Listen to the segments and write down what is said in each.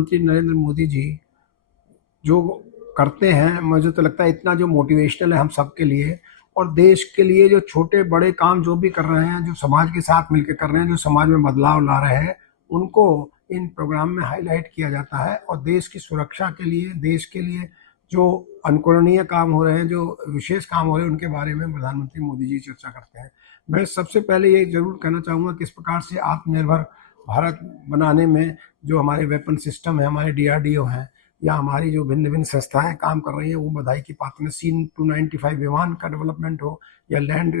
प्रधानमंत्री नरेंद्र मोदी जी जो करते हैं, मुझे तो लगता है इतना जो मोटिवेशनल है हम सबके लिए, और देश के लिए जो छोटे बड़े काम जो भी कर रहे हैं, जो समाज के साथ मिलकर कर रहे हैं, जो समाज में बदलाव ला रहे हैं, उनको इन प्रोग्राम में हाईलाइट किया जाता है। और देश की सुरक्षा के लिए, देश के लिए जो अनुकरणीय काम हो रहे हैं, जो विशेष काम हो रहे हैं, उनके बारे में प्रधानमंत्री मोदी जी चर्चा करते हैं। मैं सबसे पहले ये जरूर कहना चाहूँगा किस प्रकार से आत्मनिर्भर भारत बनाने में जो हमारे वेपन सिस्टम है, हमारे DRDO हैं, या हमारी जो भिन्न भिन्न संस्थाएं काम कर रही हैं, वो बधाई की पात्र हैं। C-295 विमान का डेवलपमेंट हो, या लैंड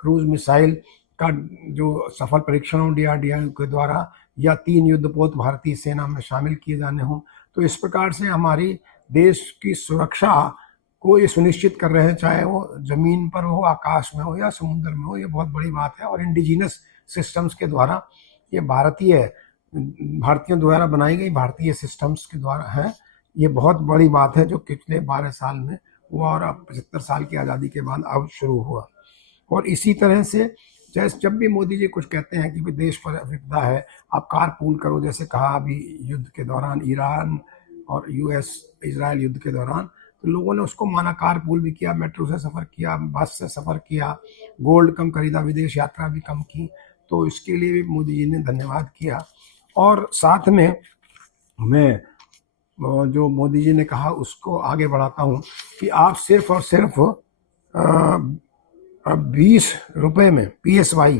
क्रूज मिसाइल का जो सफल परीक्षण हो DRDO के द्वारा, या 3 युद्धपोत भारतीय सेना में शामिल किए जाने हों, तो इस प्रकार से हमारी देश की सुरक्षा को ये सुनिश्चित कर रहे हैं, चाहे वो जमीन पर हो, आकाश में हो, या समुद्र में हो। ये बहुत बड़ी बात है। और इंडिजिनस सिस्टम्स के द्वारा, ये भारतीयों द्वारा बनाई गई भारतीय सिस्टम्स के द्वारा है। ये बहुत बड़ी बात है जो पिछले 12 साल में हुआ, और अब 75 साल की आज़ादी के बाद अब शुरू हुआ। और इसी तरह से जैसे जब भी मोदी जी कुछ कहते हैं कि भाई देश पर विपदा है, आप कारपूल करो, जैसे कहा अभी युद्ध के दौरान, ईरान और US इजराइल युद्ध के दौरान, तो लोगों ने उसको माना, कारपूल भी किया, मेट्रो से सफ़र किया, बस से सफ़र किया, गोल्ड कम खरीदा, विदेश यात्रा भी कम की। तो इसके लिए भी मोदी जी ने धन्यवाद किया। और साथ में मैं जो मोदी जी ने कहा उसको आगे बढ़ाता हूँ कि आप सिर्फ और सिर्फ 20 रुपये में PSY,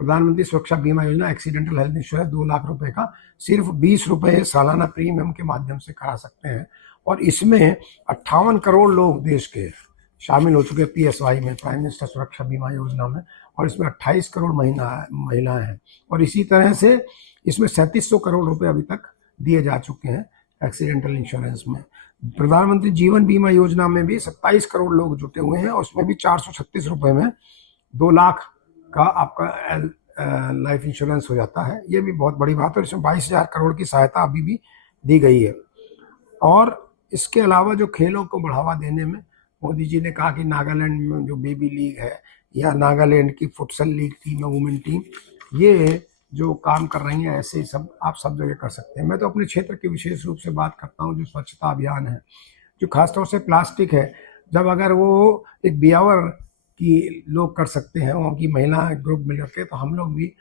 प्रधानमंत्री सुरक्षा बीमा योजना, एक्सीडेंटल हेल्थ इंश्योरेंस 2 लाख रुपए का सिर्फ 20 रुपये सालाना प्रीमियम के माध्यम से करा सकते हैं। और इसमें 58 करोड़ लोग देश के शामिल हो चुके हैं PSY में, प्राइम मिनिस्टर सुरक्षा बीमा योजना में। और इसमें 28 करोड़ महिलाएं हैं। और इसी तरह से इसमें 3700 करोड़ रुपए अभी तक दिए जा चुके हैं एक्सीडेंटल इंश्योरेंस में। प्रधानमंत्री जीवन बीमा योजना में भी 27 करोड़ लोग जुटे हुए हैं, और उसमें भी 436 रुपये में 2 लाख का आपका लाइफ इंश्योरेंस हो जाता है। ये भी बहुत बड़ी बात है। इसमें 22,000 करोड़ की सहायता अभी भी दी गई है। और इसके अलावा जो खेलों को बढ़ावा देने में मोदी जी ने कहा कि नागालैंड में जो बेबी लीग है, या नागालैंड की फुटसल लीग टीम है, वुमेन टीम, ये जो काम कर रही हैं, ऐसे ही सब आप सब जगह कर सकते हैं। मैं तो अपने क्षेत्र की विशेष रूप से बात करता हूँ, जो स्वच्छता अभियान है, जो खासतौर से प्लास्टिक है, जब अगर वो एक ब्यावर की लोग कर सकते हैं, वहाँ की महिला ग्रुप मिल करके, तो हम लोग भी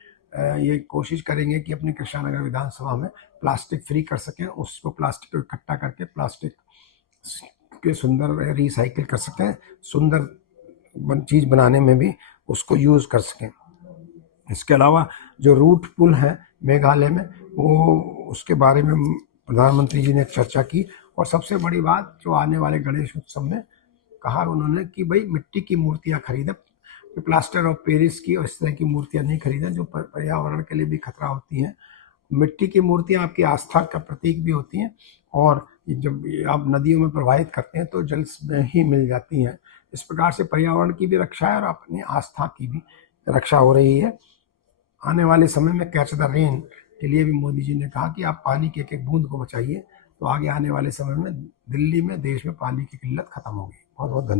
ये कोशिश करेंगे कि अपनी कृष्णानगर विधानसभा में प्लास्टिक फ्री कर सकें। उसको प्लास्टिक को इकट्ठा करके प्लास्टिक के सुंदर रिसाइकिल कर सकें, सुंदर चीज़ बनाने में भी उसको यूज़ कर सकें। इसके अलावा जो रूट पुल है मेघालय में, वो उसके बारे में प्रधानमंत्री जी ने चर्चा की। और सबसे बड़ी बात, जो आने वाले गणेश उत्सव में कहा उन्होंने कि भाई मिट्टी की मूर्तियाँ खरीदें, तो प्लास्टर ऑफ पेरिस की और इस तरह की मूर्तियाँ नहीं खरीदें, जो पर्यावरण के लिए भी खतरा होती हैं। मिट्टी की मूर्तियाँ आपकी आस्था का प्रतीक भी होती हैं, और जब आप नदियों में प्रवाहित करते हैं तो जल में ही मिल जाती हैं। इस प्रकार से पर्यावरण की भी रक्षा है, और अपनी आस्था की भी रक्षा हो रही है। आने वाले समय में कैच द रेन के लिए भी मोदी जी ने कहा कि आप पानी के एक एक बूंद को बचाइए, तो आगे आने वाले समय में दिल्ली में, देश में पानी की किल्लत खत्म होगी। बहुत बहुत धन्यवाद।